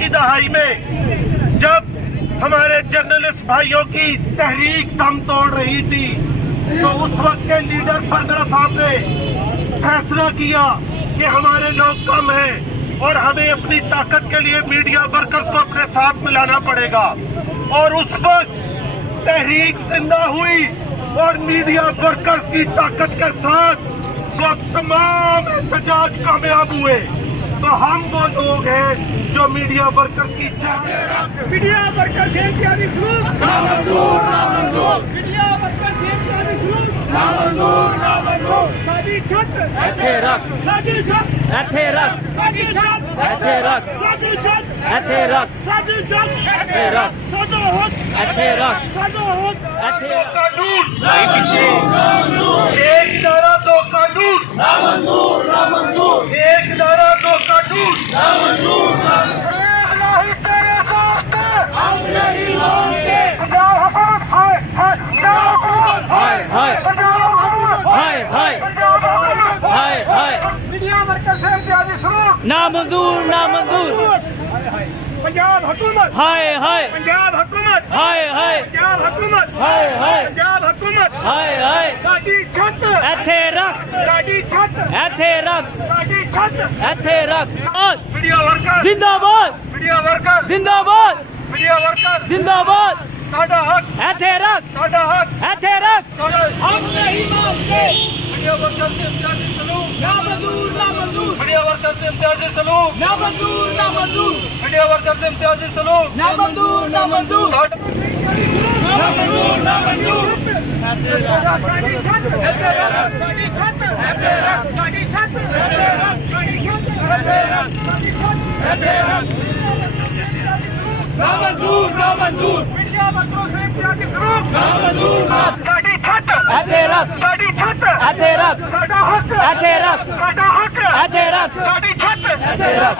की दहाई में जब हमारे जर्नलिस्ट भाइयों की तहरीक दम तोड़ रही थी तो उस वक्त के लीडर परगना साहब ने फैसला किया कि हमारे लोग कम हैं और हमें अपनी ताकत के लिए मीडिया वर्कर्स को अपने साथ मिलाना पड़ेगा। और उस वक्त तहरीक जिंदा हुई और मीडिया वर्कर्स की ताकत के साथ वो तमाम एहतजाज कामयाब हुए। तो हम वो लोग हैं जो मीडिया वर्कर्स की मीडिया वर्कर्स इत्यादि सलूक नामंजूर नामंजूर मीडिया वर्कर्स इत्यादि सलूक नामंजूर नामंजूर साडी छत ਇੱਥੇ ਰੱਖ साडी छत ਇੱਥੇ ਰੱਖ साडी छत ਇੱਥੇ ਰੱਖ साडी छत ਇੱਥੇ ਰੱਖ साडी छत ਇੱਥੇ ਰੱਖ साडा हक ਇੱਥੇ ਰੱਖ साडा हक ਇੱਥੇ ਰੱਖ कानून नहीं पीछे एक नारा दो कानून नामंजूर नामंजूर एक नारा दो कानून नामंजूर नहीं तेरे साथ हम नहीं मानते पंजाब हुकूमत हाय हाय पंजाब हुकूमत हाय हाय पंजाब हुकूमत हाय हाय पंजाब हुकूमत हाय हाय मीडिया वर्कर्स इत्यादि सलूक नामंजूर नामंजूर पंजाब हुकूमत हाय हाय पंजाब हुकूमत हाय हाय पंजाब हुकूमत हाय हाय पंजाब हुकूमत ਹਾਏ ਹਾਏ साडी छत ਇੱਥੇ ਰੱਖ साडी छत ਇੱਥੇ ਰੱਖ साडी छत ਇੱਥੇ ਰੱਖ मीडिया वर्कर्स ਜ਼ਿੰਦਾਬਾਦ मीडिया वर्कर्स ਜ਼ਿੰਦਾਬਾਦ मीडिया वर्कर्स ਜ਼ਿੰਦਾਬਾਦ साडा हक ਇੱਥੇ ਰੱਖ साडा हक ਇੱਥੇ ਰੱਖ साडा हम नहीं मानते मीडिया वर्कर्स से इम्तियाजी सलूक ना मंजूर ना मंजूर मीडिया वर्कर्स से इम्तियाजी सलूक ना मंजूर ना मंजूर मीडिया वर्कर्स से इम्तियाजी सलूक ना मंजूर ना मंजूर साडा ना मंजूर ना मंजूर साडी छत साडी छत साडी छत साडी छत ना मंजूर ना मंजूर मीडिया वर्करों से इत्यादि सलूक ना मंजूर साडी छत ਇੱਥੇ ਰੱਖ साडी छत ਇੱਥੇ ਰੱਖ साडा हक ਇੱਥੇ ਰੱਖ साडा हक ਇੱਥੇ ਰੱਖ साडी छत ਇੱਥੇ ਰੱਖ